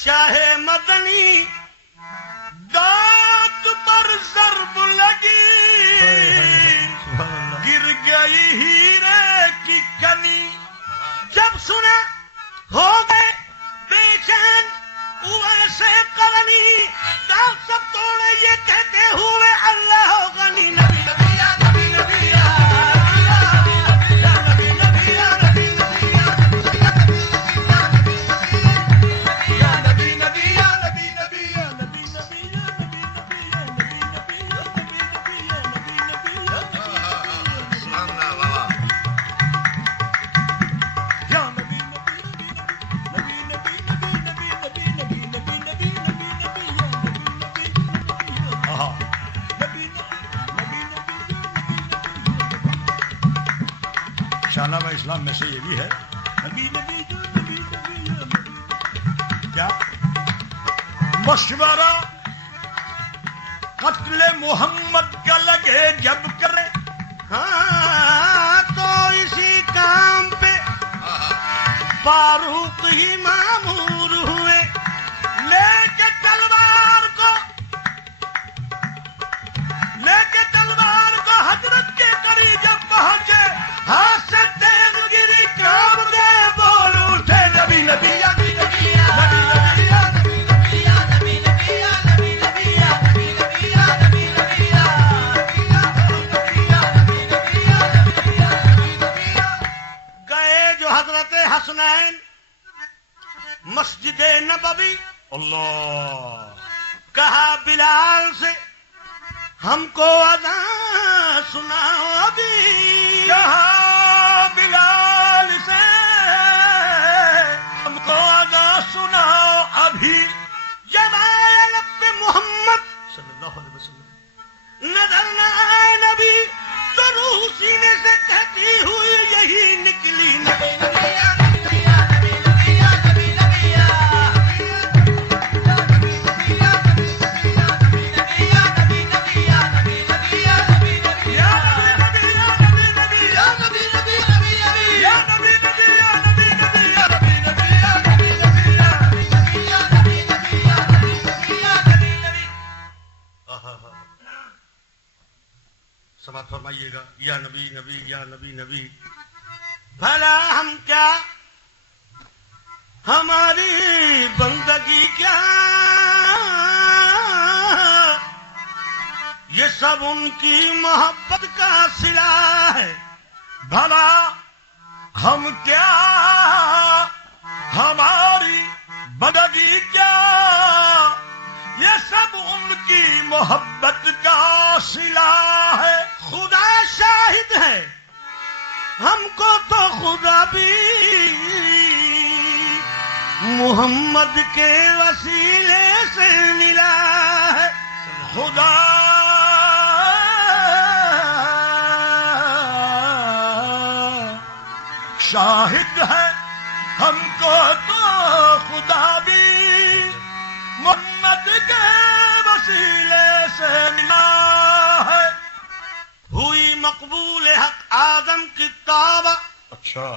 شاہ مدنی دانت پر ضرب لگی گر گئی ہیرے کی کنی جب سنا ہو گئے بے چین ویسے کرنی دانت سب توڑے یہ کہتے ہوئے اللہ غنی نبی نبی یا نبی نبی یا شانہ اسلام میں سے یہ بھی ہے نبی نبی نبی نبی کیا مشورہ قتل محمد کا لگے جب کرے ہاں تو اسی کام پہ فاروق ہی مامور ہوئے لے کے تلوار کو حضرت کے قریب جب پہنچے ہاتھ سے تیز گری کام گئے بول اٹھے نبی نبی نبی نبی گئے جو حضرت حسنین مسجد نبوی اللہ کہا بلال سے ہم کو اذان سناؤ ابھی کہا بلال سے ہم کو اذان سناؤ ابھی جب آئے لب محمد صلی اللہ علیہ وسلم نظر نہ آئے نبی تو روح سینے سے کہتی ہوئی یہی نکلی نبی نبی سماعت فرمائیے گا یا نبی نبی یا نبی نبی بھلا ہم کیا ہماری بندگی کیا یہ سب ان کی محبت کا صلہ ہے بھلا ہم کیا ہماری بندگی کیا یہ سب ان کی محبت کا صلہ ہے خدا شاہد ہے ہم کو تو خدا بھی محمد کے وسیلے سے ملا ہے خدا شاہد ہے ہم کو تو خدا بھی محمد کے وسیلے سے ملا ہے ہوئی مقبول حق آدم کی توبہ اچھا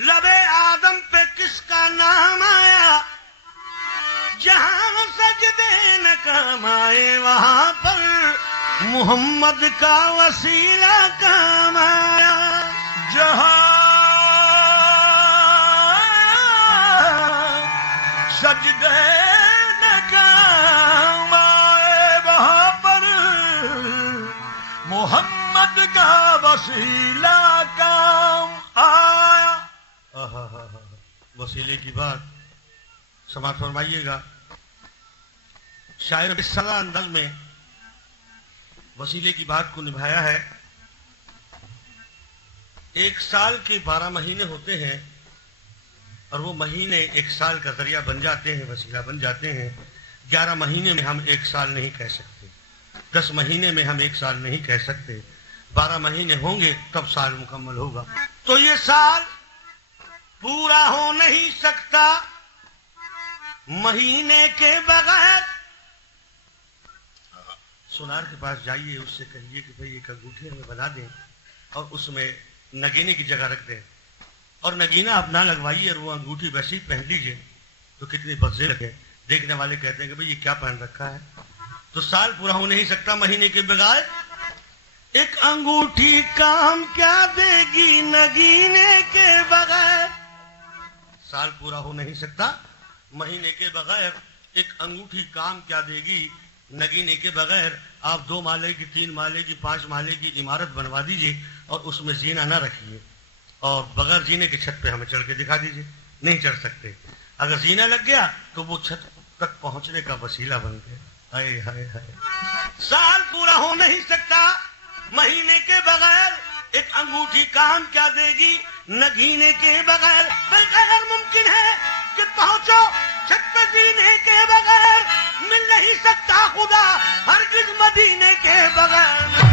لب آدم پہ کس کا نام آیا جہاں سجدے نہ کام آئے وہاں پر محمد کا وسیلہ کام آیا جہاں سجدے نہ کام آئے وہاں پر محمد کا وسیلہ کام آیا وسیلے کی بات سماعت فرمائیے گا شاعر بسلا انداز میں وسیلے کی بات کو نبھایا ہے 1 سال کے 12 مہینے ہوتے ہیں اور وہ مہینے 1 سال کا ذریعہ بن جاتے ہیں وسیلہ بن جاتے ہیں 11 مہینے میں ہم 1 سال نہیں کہہ سکتے 10 مہینے میں ہم 1 سال نہیں کہہ سکتے 12 مہینے ہوں گے تب سال مکمل ہوگا تو یہ سال پورا ہو نہیں سکتا مہینے کے بغیر سونار کے پاس جائیے اس سے کہیے کہ بھئی ایک انگوٹھی ہمیں بنا دیں اور اس میں نگینے کی جگہ رکھ دیں اور نگینہ آپ نہ لگوائیے اور وہ انگوٹھی ویسے ہی پہن لیجیے تو کتنی بدزیر ہے. دیکھنے والے کہتے ہیں کہ بھئی یہ کیا پہن رکھا ہے. تو سال پورا ہو نہیں سکتا مہینے کے بغیر. ایک انگوٹھی کام کیا دے گی نگینے کے بغیر. سال پورا ہو نہیں سکتا مہینے کے بغیر. ایک انگوٹھی کام کیا دے گی نگینے کے بغیر. آپ 2 مالے کی 3 مالے کی 5 مالے کی عمارت بنوا دیجئے اور اس میں زینہ نہ رکھیے اور بغیر زینے کی چھت پہ ہمیں چڑھ کے دکھا دیجئے. نہیں چڑھ سکتے. اگر زینہ لگ گیا تو وہ چھت تک پہنچنے کا وسیلہ بن گیا. ہائے ہائے ہائے. سال پورا ہو نہیں سکتا مہینے کے بغیر. ایک انگوٹھی کام کیا دے گی نگینے کے بغیر. غیر ممکن ہے کہ پہنچو چھت پہ زینے کے بغیر. مل نہیں سکتا خدا ہرگز مدینے کے بغیر.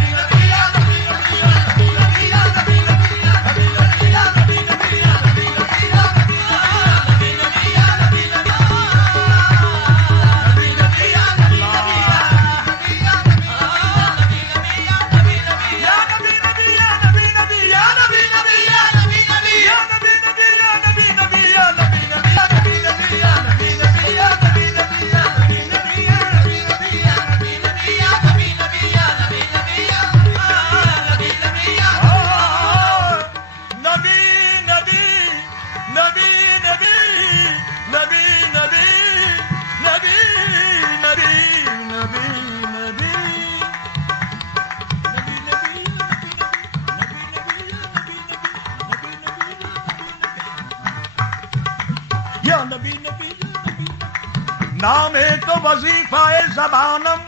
نام ہے تو وظیفہ زبانم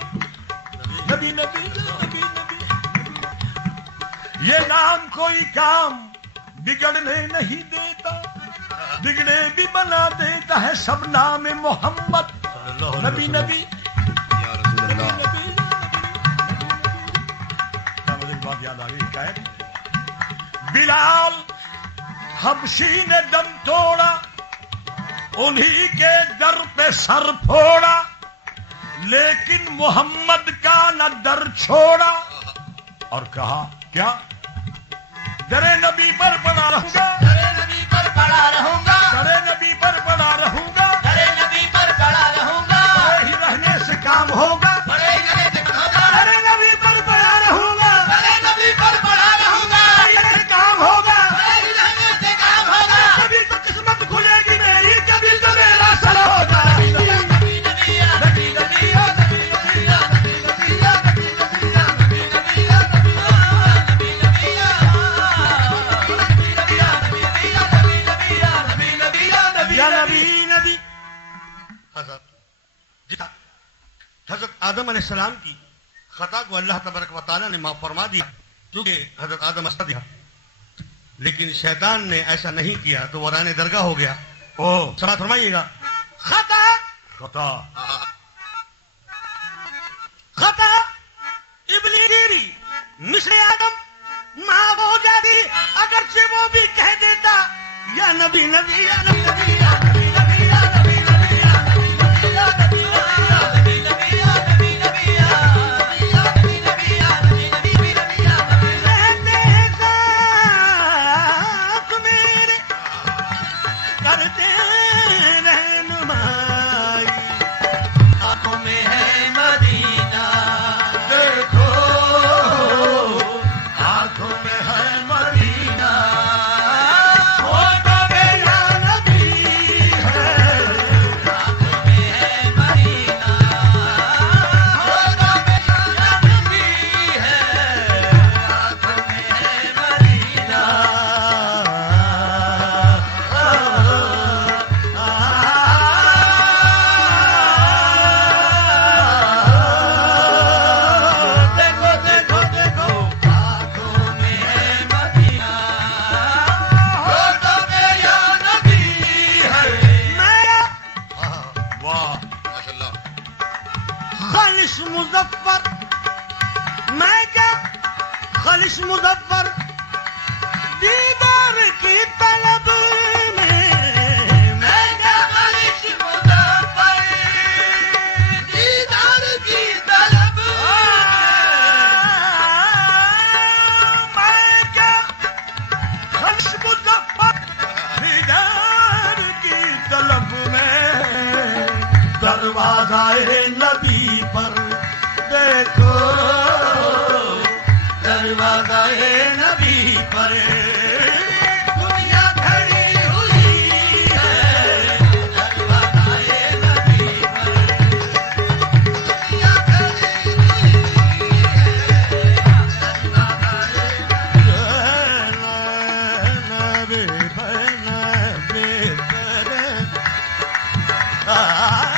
نبی نبی نبی نبی. یہ نام کوئی کام بگڑنے نہیں دیتا, بگڑے بھی بنا دیتا ہے. سب نام محمد نبی نبی یا رسول اللہ. مجھے ایک بات یاد آ گئی. بلال حبشی نے دم توڑا, انہی کے در پہ سر پھوڑا, لیکن محمد کا نہ در چھوڑا. اور کہا کیا در نبی پر پڑا رہوں گا, در نبی پر پڑا رہوں گا, در نبی پر پڑا رہوں گا, در نبی پر پڑا رہوں گا. بڑے ہی رہنے سے کام ہوگا, بڑے ہی رہنے سے کام ہوگا. در نبی پر پڑا رہوں گا, در نبی پر پڑا رہوں گا. یہ کام ہوگا, بڑے ہی رہنے سے کام ہوگا. کبھی تو قسمت کھلے گی میری, کبھی تو میرا سر ہوگا. حضرت آدم علیہ السلام کی خطا کو اللہ تبارک و تعالیٰ نے معاف فرما دیا کیونکہ حضرت آدم استغفار دیا, لیکن شیطان نے ایسا نہیں کیا تو وران درگاہ ہو گیا. سماعت فرمائیے گا. خطا خطا خطا ابلیس مثل آدم ماں ہو جاتی, اگرچہ وہ بھی کہہ دیتا یا نبی نبی یا نبی نبی یا نبی نبی یا نبی نبی یا نبی یا نبی خالص مظفر دیدار کی طلب میں, میں کیا خالص مظفر دیدار کی طلب میں کیا خالص مظفر دیدار کی طلب میں دروازہ نبی پر دیکھو دروازہ نبی پر دنیا کھڑی ہوئی ہے دروازہ نبی پر دنیا کھڑی ہوئی ہے